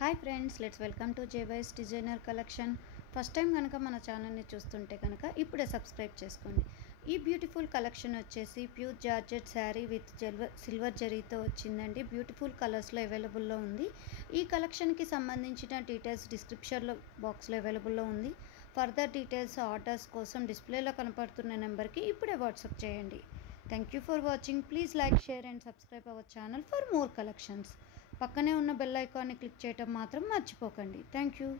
Hi friends, let's welcome to జేవైస్ designer collection. First time కనుక మన ఛానల్ని చూస్తుంటే కనుక ఇప్పుడే సబ్స్క్రైబ్ చేసుకోండి. ఈ బ్యూటిఫుల్ కలెక్షన్ వచ్చేసి pure georgette sari with silver జరీతో వచ్చిందండి. బ్యూటిఫుల్ కలర్స్లో అవైలబుల్లో ఉంది. ఈ కలెక్షన్కి సంబంధించిన డీటెయిల్స్ డిస్క్రిప్షన్లో బాక్స్లో అవైలబుల్లో ఉంది. ఫర్దర్ డీటెయిల్స్ ఆర్డర్స్ కోసం డిస్ప్లేలో కనపడుతున్న నెంబర్కి ఇప్పుడే వాట్సాప్ చేయండి. Thank you for watching. Please like, share and subscribe our channel for more collections. పక్కనే ఉన్న బెల్ ఐకాన్ని క్లిక్ చేయటం మాత్రం మర్చిపోకండి. Thank you.